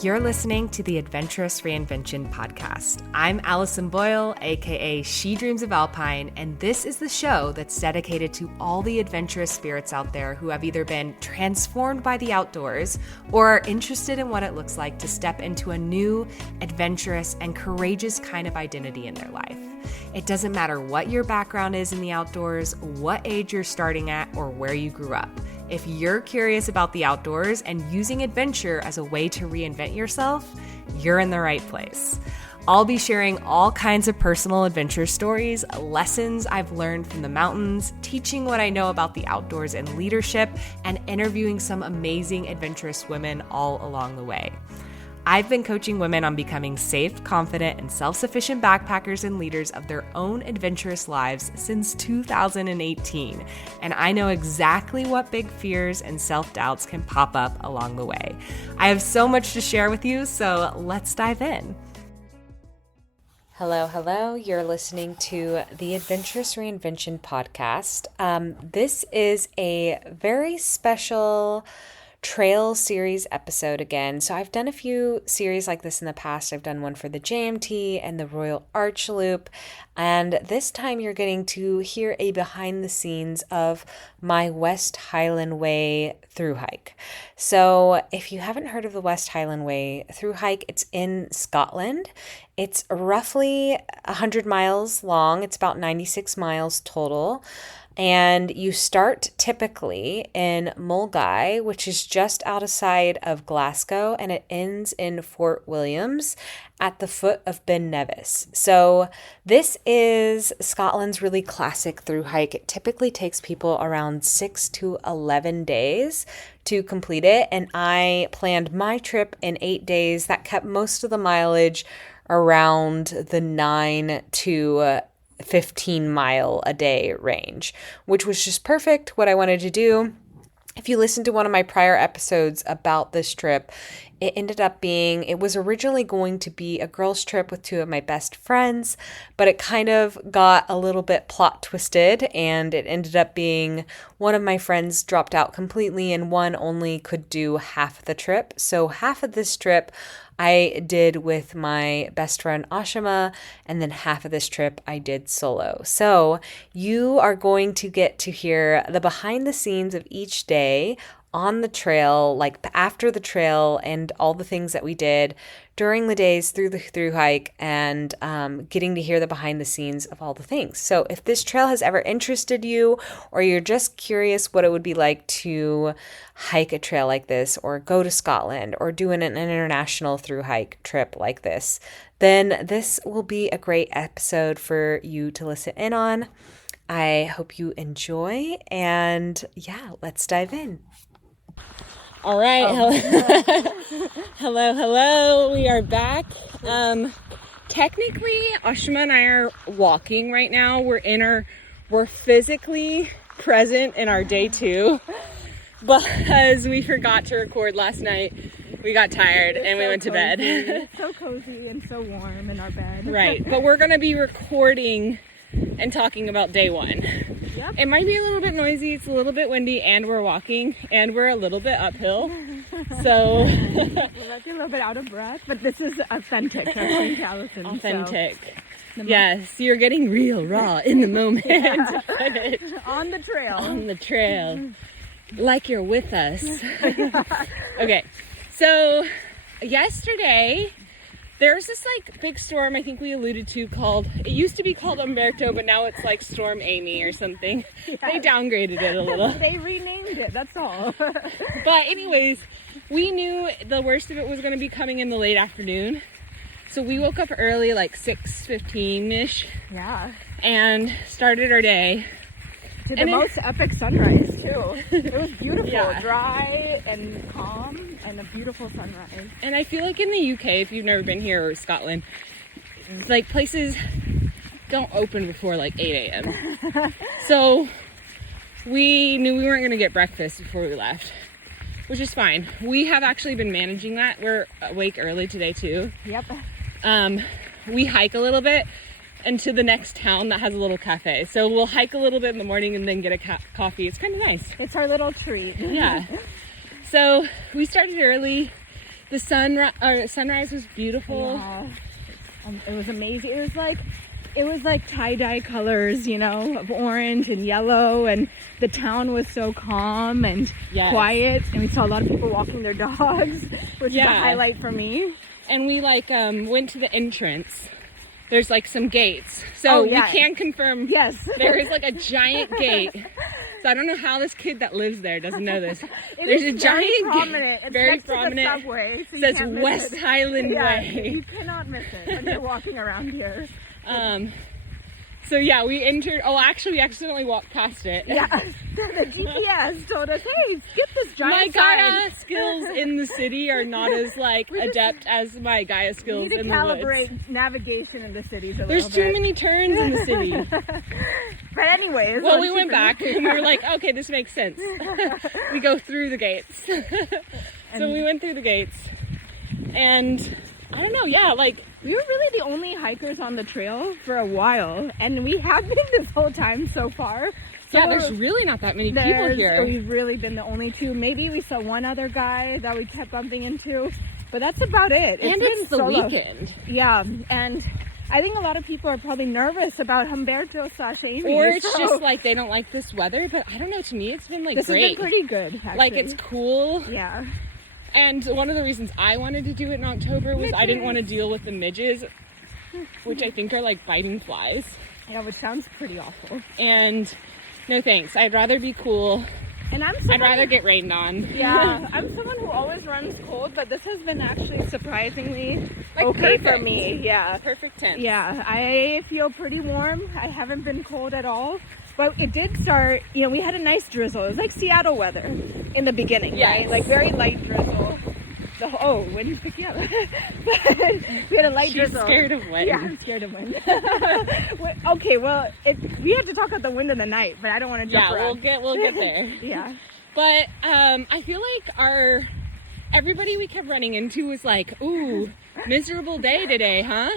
You're listening to the Adventurous Reinvention podcast. I'm Allison Boyle, aka She Dreams of Alpine, and this is the show that's dedicated to all the adventurous spirits out there who have either been transformed by the outdoors or are interested in what it looks like to step into a new, adventurous, and courageous kind of identity in their life. It doesn't matter what your background is in the outdoors, what age you're starting at, or where you grew up. If you're curious about the outdoors and using adventure as a way to reinvent yourself, you're in the right place. I'll be sharing all kinds of personal adventure stories, lessons I've learned from the mountains, teaching what I know about the outdoors and leadership, and interviewing some amazing adventurous women all along the way. I've been coaching women on becoming safe, confident, and self-sufficient backpackers and leaders of their own adventurous lives since 2018, and I know exactly what big fears and self-doubts can pop up along the way. I have so much to share with you, so let's dive in. Hello. You're listening to the Adventurous Reinvention podcast. This is a very special trail series episode again. So I've done a few series like this in the past. I've done one for the JMT and the Royal Arch Loop. And this time you're getting to hear a behind the scenes of my West Highland Way through hike. So if you haven't heard of the West Highland Way through hike, it's in Scotland. It's roughly 100 miles long. It's about 96 miles total. And you start typically in Milngavie, which is just outside of Glasgow, and it ends in Fort Williams at the foot of Ben Nevis. So this is Scotland's really classic through hike. It typically takes people around 6 to 11 days to complete it. And I planned my trip in 8 days. That kept most of the mileage around the 9 to 15 mile a day range, which was just perfect, what I wanted to do. If you listen to one of my prior episodes about this trip, it was originally going to be a girls' trip with two of my best friends, but it kind of got a little bit plot twisted, and it ended up being one of my friends dropped out completely and one only could do half the trip. So half of this trip I did with my best friend Ashima, and then half of this trip I did solo. So you are going to get to hear the behind the scenes of each day on the trail, like after the trail, and all the things that we did during the days through the through hike, and getting to hear the behind the scenes of all the things. So if this trail has ever interested you, or you're just curious what it would be like to hike a trail like this, or go to Scotland, or do an international through hike trip like this, then this will be a great episode for you to listen in on. I hope you enjoy, and yeah, let's dive in. All right. Hello. We are back. Technically, Ashima and I are walking right now. We're physically present in our day 2 because we forgot to record last night. We got tired and we went to bed. It's so cozy and so warm in our bed. Right. But we're going to be recording and talking about day 1. Yep. It might be a little bit noisy, it's a little bit windy, and we're walking, and we're a little bit uphill, so... we might be a little bit out of breath, but this is authentic, Allison. Authentic. So. Yes, you're getting real, raw, in the moment. Yeah. On the trail. On the trail. Like you're with us. Okay, so yesterday... There's this like big storm I think we alluded to it used to be called Umberto, but now it's like Storm Amy or something. Yes. They downgraded it a little. They renamed it, that's all. But anyways, we knew the worst of it was going to be coming in the late afternoon. So we woke up early, like 6:15-ish. Yeah. And started our day. To the most epic sunrise, too. It was beautiful, yeah. Dry and calm, and a beautiful sunrise. And I feel like in the UK, if you've never been here, or Scotland, it's like places don't open before like 8 a.m. So we knew we weren't going to get breakfast before we left, which is fine. We have actually been managing that. We're awake early today, too. Yep. We hike a little bit into the next town that has a little cafe. So we'll hike a little bit in the morning and then get a coffee. It's kind of nice. It's our little treat. Yeah. So we started early, The sunrise was beautiful. Yeah. It was amazing. It was like tie-dye colors, you know, of orange and yellow, and the town was so calm and quiet, and we saw a lot of people walking their dogs, which is a highlight for me. And we like went to the entrance. There's like some gates, so we can confirm there is like a giant gate. So I don't know how this kid that lives there doesn't know this. There's a giant gate, very prominent. Subway, so says West Highland Way. You cannot miss it when you're walking around here. So yeah, we entered. Oh, actually, we accidentally walked past it. Yeah, the GPS told us, "Hey, skip this giant My Gaia skills in the city are not as like adept as my Gaia skills in the woods. Calibrate navigation in the cities a little There's bit. too many turns in the city." But anyways, well, we went back and we were like, "Okay, this makes sense." We go through the gates. So we went through the gates, and I don't know. Yeah, like. We were really the only hikers on the trail for a while, and we have been this whole time so far. So yeah, there's really not that many people here. We've really been the only two. Maybe we saw one other guy that we kept bumping into, but that's about it. It's the weekend. Yeah, and I think a lot of people are probably nervous about Humberto/Amy. Or it's just like they don't like this weather, but I don't know, to me it's been like this great. Has been pretty good, actually. Like it's cool. Yeah. And one of the reasons I wanted to do it in October was I didn't want to deal with the midges, which I think are like biting flies. Yeah, which sounds pretty awful. And no thanks. I'd rather be cool. And I'd rather get rained on. Yeah, I'm someone who always runs cold, but this has been actually surprisingly like okay for me. Yeah. Perfect tense. Yeah, I feel pretty warm. I haven't been cold at all. But it did start, you know, we had a nice drizzle. It was like Seattle weather in the beginning, right? Like very light drizzle. Wind's picking up. We had a light drizzle. She's scared of wind. Yeah, I'm scared of wind. Okay, well, we have to talk about the wind in the night, but I don't want to jump around. We'll get there. Yeah. But I feel like everybody we kept running into was like, ooh, miserable day today, huh?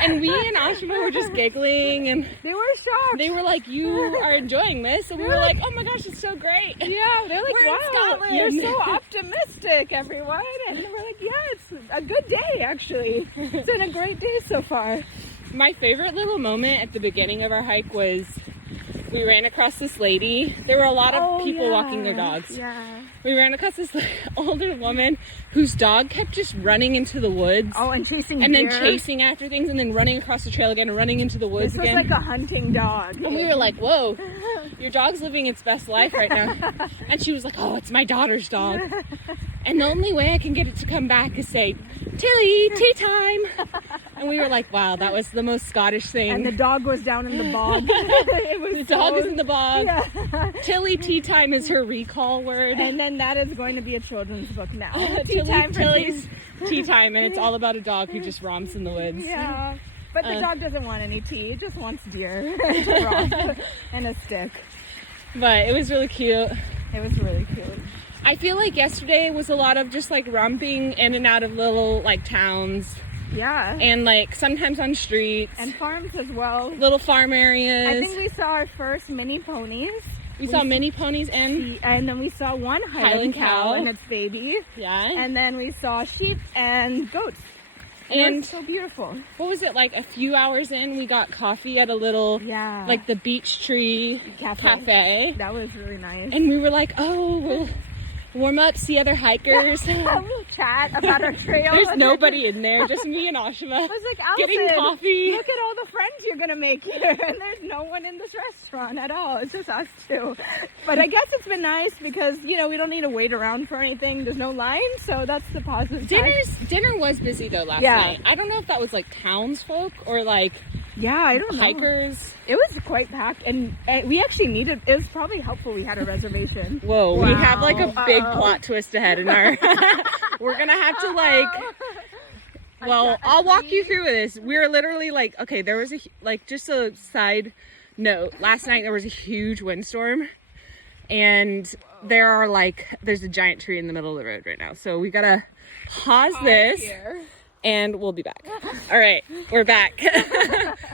And we and Ashima were just giggling, and they were shocked. They were like, "You are enjoying this," and we were like, "Oh my gosh, it's so great!" Yeah, they're like, "We're in Scotland. You're so optimistic, everyone." And we're like, "Yeah, it's a good day, actually. It's been a great day so far." My favorite little moment at the beginning of our hike was we ran across this lady. There were a lot of people walking their dogs. Yeah. We ran across this older woman whose dog kept just running into the woods. Oh, and chasing and deer. Then chasing after things, and then running across the trail again and running into the woods again. This was like a hunting dog. And we were like, whoa, your dog's living its best life right now. And she was like, oh, it's my daughter's dog. And the only way I can get it to come back is say, Tilly, tea time. And we were like, wow, that was the most Scottish thing. And the dog was down in the bog. The dog is in the bog. Yeah. Tilly, tea time is her recall word. And then that is going to be a children's book now. Tilly's tea time, and it's all about a dog who just romps in the woods. Yeah. But the dog doesn't want any tea. It just wants deer and a stick. But it was really cute. It was really cute. I feel like yesterday was a lot of just like romping in and out of little like towns. Yeah. And like sometimes on streets. And farms as well. Little farm areas. I think we saw our first mini ponies. We saw mini ponies and then we saw one Highland cow and its baby. Yeah. And then we saw sheep and goats. And it was so beautiful. What was it, like a few hours in, we got coffee at a little, like the Beach Tree Cafe. That was really nice. And we were like, oh, we'll warm up, see other hikers. We'll chat about our trail. There's nobody in there, just me and Ashima. I was like, Allison, getting coffee. Look at all the friends you're going to make here. And there's no one in this restaurant at all. It's just us two. But I guess it's been nice because, you know, we don't need to wait around for anything. There's no line, so that's the positive side. Dinner was busy, though, last night. I don't know if that was, like, townsfolk or, like, I don't know. Hikers. It was quite packed, and we actually needed, it was probably helpful we had a reservation. Whoa, we have like a big plot twist ahead in our, we're gonna have to like, well, I'll walk you through this. We were literally like, okay, there was just a side note, last night there was a huge windstorm, and there's a giant tree in the middle of the road right now, so we gotta pause this. And we'll be back. All right, we're back.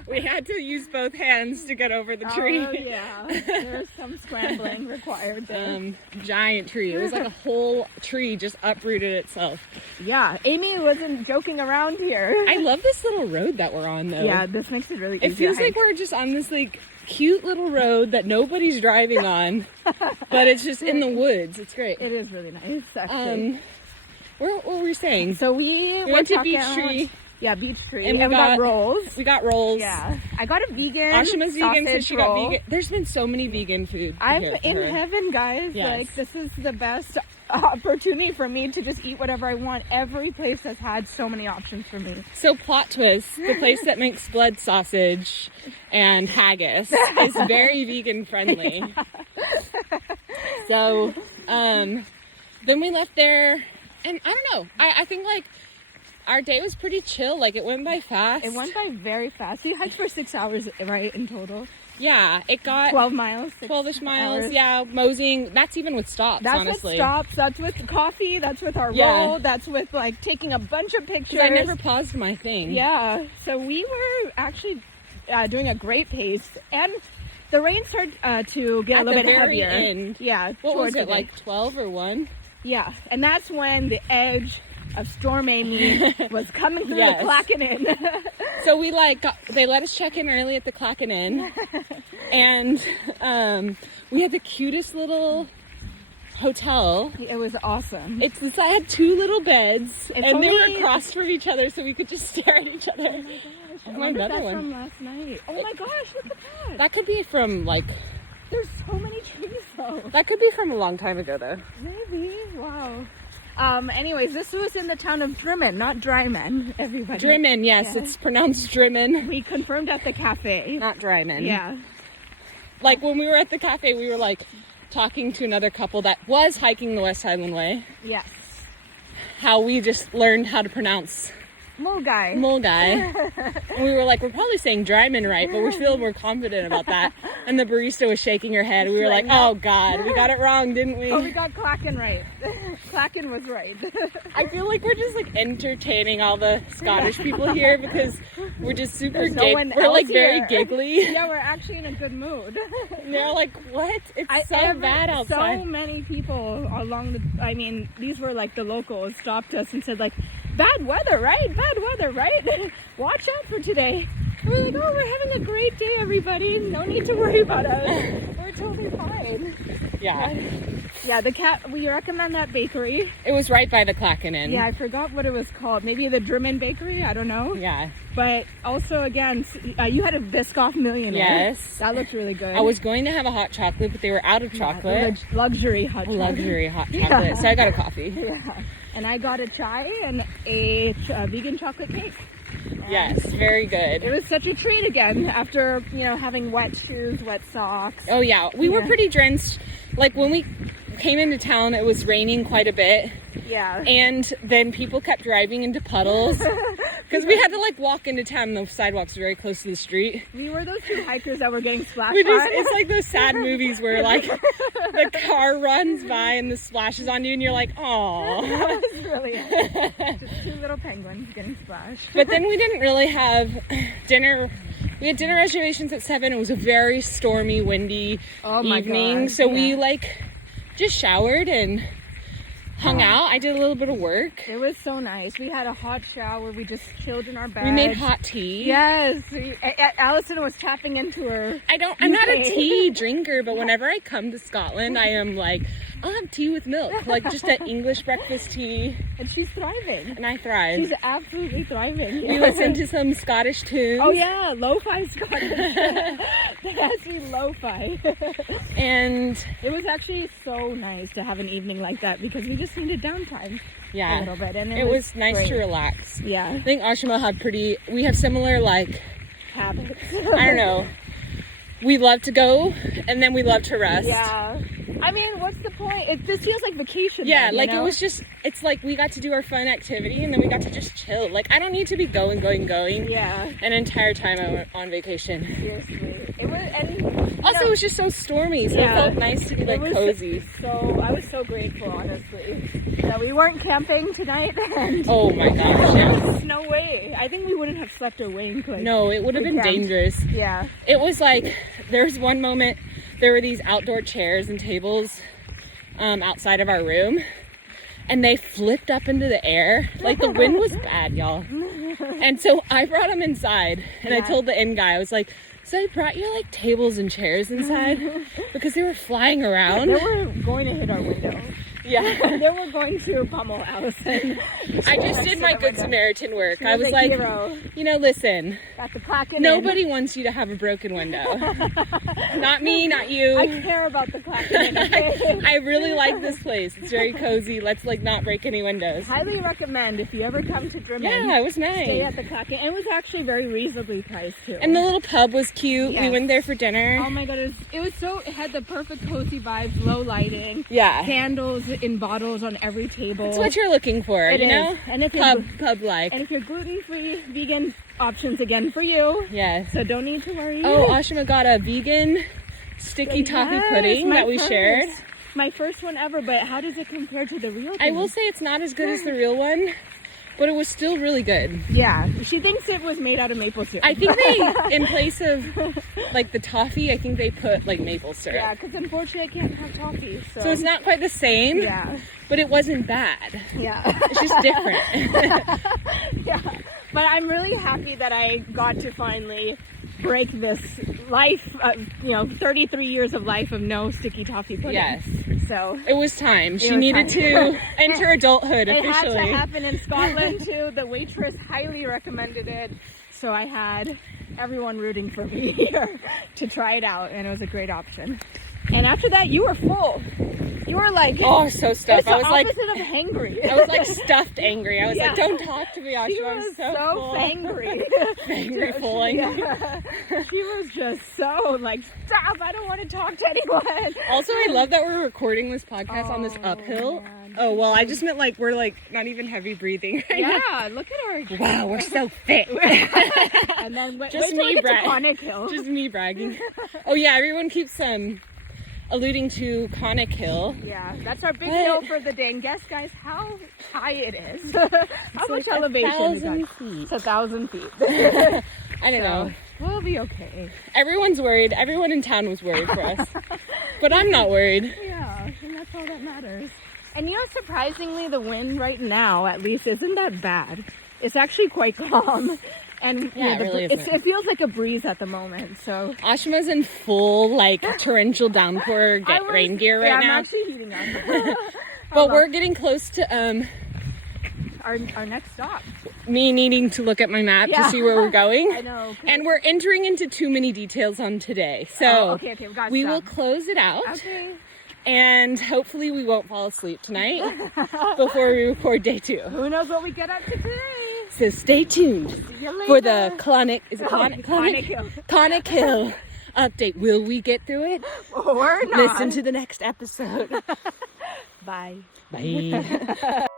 We had to use both hands to get over the tree. Oh, yeah. There was some scrambling required there. Giant tree. It was like a whole tree just uprooted itself. Yeah, Amy wasn't joking around here. I love this little road that we're on, though. Yeah, this makes it really easy. It feels like we're just on this, like, cute little road that nobody's driving on, but it's just in the woods. It's great. It is really nice, actually. What were we saying? So we went to Beach Tree. Yeah, Beach Tree. And we got rolls. We got rolls. Yeah. I got a vegan Ashima's vegan, so she got roll. vegan. There's been so many vegan food. I'm here in for her. heaven, guys. Yes. Like, this is the best opportunity for me to just eat whatever I want. Every place has had so many options for me. So, plot twist, the place that makes blood sausage and haggis is very vegan friendly. Yeah. So, then we left there, and I don't know, I think, like, our day was pretty chill. Like, it went by fast. It went by very fast. We hiked for 6 hours, right, in total? Yeah, it got 12 miles. 12-ish miles. Hours. Yeah, moseying. That's even with stops, That's honestly. with stops. That's with coffee. That's with our roll. That's with, like, taking a bunch of pictures. I never paused my thing. Yeah. So we were actually doing a great pace. And the rain started to get a little bit heavier. End. Yeah. What was it, the like 12 or 1? Yeah. And that's when the edge of Stormy was coming through the Clackin Inn. So we they let us check in early at the Clackin Inn, and we had the cutest little hotel. It was awesome. It had 2 little beds, and only... they were across from each other, so we could just stare at each other. Oh my gosh! I my wonder if another that's one. from last night. Oh my gosh! Look at that. That could be from There's so many trees though. That could be from a long time ago, though. Maybe. Wow. Anyways, this was in the town of Drymen, not Drymen, everybody. Drymen, yes, it's pronounced Drymen. We confirmed at the cafe. Not Drymen. Yeah. Like, when we were at the cafe, we were, like, talking to another couple that was hiking the West Highland Way. Yes. How we just learned how to pronounce Milngavie. And we were like, we're probably saying Drymen right, but we're feeling more confident about that. And the barista was shaking her head. We were like, oh God, we got it wrong, didn't we? Oh, we got Clackin right. Clackin was right. I feel like we're just like entertaining all the Scottish people here because we're just super we're like very giggly. Yeah, we're actually in a good mood. And they're like, what? It's so bad outside. So many people along these were like the locals stopped us and said like, bad weather, right? Bad weather, right? Watch out for today. And we're like, oh, we're having a great day, everybody. No need to worry about us. We're totally fine. Yeah. Yeah, we recommend that bakery. It was right by the Clackin Inn. Yeah, I forgot what it was called. Maybe the Drymen Bakery? I don't know. Yeah. But also, again, you had a Biscoff Millionaire. Yes. That looked really good. I was going to have a hot chocolate, but they were out of chocolate. Luxury hot chocolate. Luxury hot chocolate. So I got a coffee. Yeah. And I got a chai and a vegan chocolate cake. Yes, very good. It was such a treat again after, having wet shoes, wet socks. Oh yeah, we were pretty drenched. Like when we came into town, it was raining quite a bit. Yeah. And then people kept driving into puddles because we had to like walk into town. The sidewalk's very close to the street. We were those 2 hikers that were getting splashed. It's like those sad movies where like the car runs by and the splashes on you and you're like, oh. It's really just 2 little penguins getting splashed. But then we didn't really have dinner. We had dinner reservations at 7. It was a very stormy, windy evening. So we like just showered and hung out. I did a little bit of work. It was so nice. We had a hot shower. We just chilled in our bed. We made hot tea. Yes. Allison was tapping into her. I'm not a tea drinker, but whenever I come to Scotland, I am like, I'll have tea with milk. Like just an English breakfast tea. And she's thriving. And I thrive. She's absolutely thriving. We listened to some Scottish tunes. Oh yeah, lo-fi Scottish. They actually lo-fi. And it was actually so nice to have an evening like that because we just needed downtime. A little bit. And it was nice great. to relax. Yeah. I think Ashima had we have similar like habits. I don't know. We love to go and then we love to rest. Yeah. I mean, what's the point? This feels like vacation. Yeah, then, like it was just, it's like we got to do our fun activity and then we got to just chill. Like I don't need to be going Yeah. an entire time I'm on vacation. Seriously. It was, and Also, it was just so stormy, so it felt nice to be like cozy. So I was so grateful, honestly, that we weren't camping tonight. And oh my gosh, yeah. There's no way. I think we wouldn't have slept our way into it. No, it would have been dangerous. Yeah. It was like, there's one moment, there were these outdoor chairs and tables outside of our room, and they flipped up into the air. Like, the wind was bad, y'all. And so I brought them inside, and I told the inn guy, I was like, so I brought you like tables and chairs inside because they were flying around. They were going to hit our window. Yeah. They were going to pummel Allison. I just did my Good Samaritan work. I was like, hero. You know, listen. Got the clacking nobody wants you to have a broken window. Not me, not you. I care about the clacking I really like this place. It's very cozy. Let's like not break any windows. Highly recommend if you ever come to Drymen. Yeah, it was nice. Stay at the clacking. And it was actually very reasonably priced too. And the little pub was cute. Yes. We went there for dinner. Oh my god, it had the perfect cozy vibes, low lighting. Yeah. Candles in bottles on every table. That's what you're looking for, you know? And if pub-like. And if you're gluten-free, vegan options again for you. Yes. So don't need to worry. Oh, Ashima got a vegan sticky toffee pudding that we shared. My first one ever, but how does it compare to the real thing? I will say it's not as good as the real one, but it was still really good. Yeah, she thinks it was made out of maple syrup. I think they, in place of like the toffee, I think they put like maple syrup. Yeah, because unfortunately I can't have toffee. So it's not quite the same. Yeah. But it wasn't bad. Yeah. It's just different. Yeah. But I'm really happy that I got to finally break this life, 33 years of life of no sticky toffee pudding. Yes. So it was time. She needed to enter adulthood officially. It had to happen in Scotland too. The waitress highly recommended it. So I had everyone rooting for me here to try it out, and it was a great option. And after that, you were full. You were like, oh, so stuffed. I was like, opposite of hangry. I was like stuffed angry. I was like, don't talk to me, Asha. I'm so full. Angry. Angry, full angry. Yeah. She was just so like, stop, I don't want to talk to anyone. Also, I love that we're recording this podcast on this uphill. Man. Oh, well, I just meant like we're like not even heavy breathing right now. Look at our... Wow, we're so fit. And then just me bragging. Hill. Just me bragging. Oh yeah, everyone keeps alluding to Conic Hill. Yeah, that's our big hill for the day. And guess, guys, how high it is. How much elevation? 1,000 feet. It's 1,000 feet. I don't know. We'll be okay. Everyone's worried. Everyone in town was worried for us. But I'm not worried. Yeah, and that's all that matters. And surprisingly, the wind right now, at least, isn't that bad. It's actually quite calm. And yeah, it feels like a breeze at the moment. So Ashima's in full torrential downpour rain gear right now. I'm actually heating up. But we're getting close to our next stop. Me needing to look at my map to see where we're going. I know. Okay. And we're entering into too many details on today. So we will close it out. Okay. And hopefully we won't fall asleep tonight before we record day 2. Who knows what we get up to today? So stay tuned for the Conic Hill update. Will we get through it? Or not? Listen to the next episode. Bye. Bye.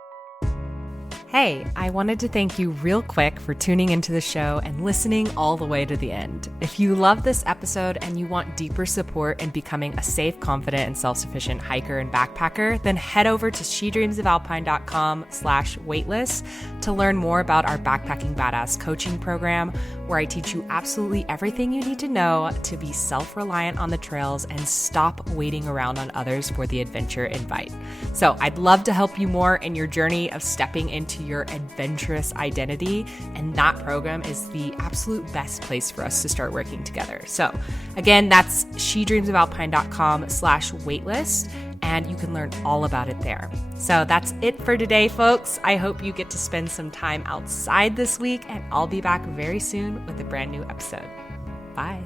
Hey, I wanted to thank you real quick for tuning into the show and listening all the way to the end. If you love this episode and you want deeper support in becoming a safe, confident, and self-sufficient hiker and backpacker, then head over to shedreamsofalpine.com/waitlist to learn more about our Backpacking Badass coaching program, where I teach you absolutely everything you need to know to be self-reliant on the trails and stop waiting around on others for the adventure invite. So I'd love to help you more in your journey of stepping into your adventurous identity, and that program is the absolute best place for us to start working together. So again, that's shedreamsofalpine.com/waitlist, and you can learn all about it there. So that's it for today, folks. I hope you get to spend some time outside this week, and I'll be back very soon with a brand new episode. Bye.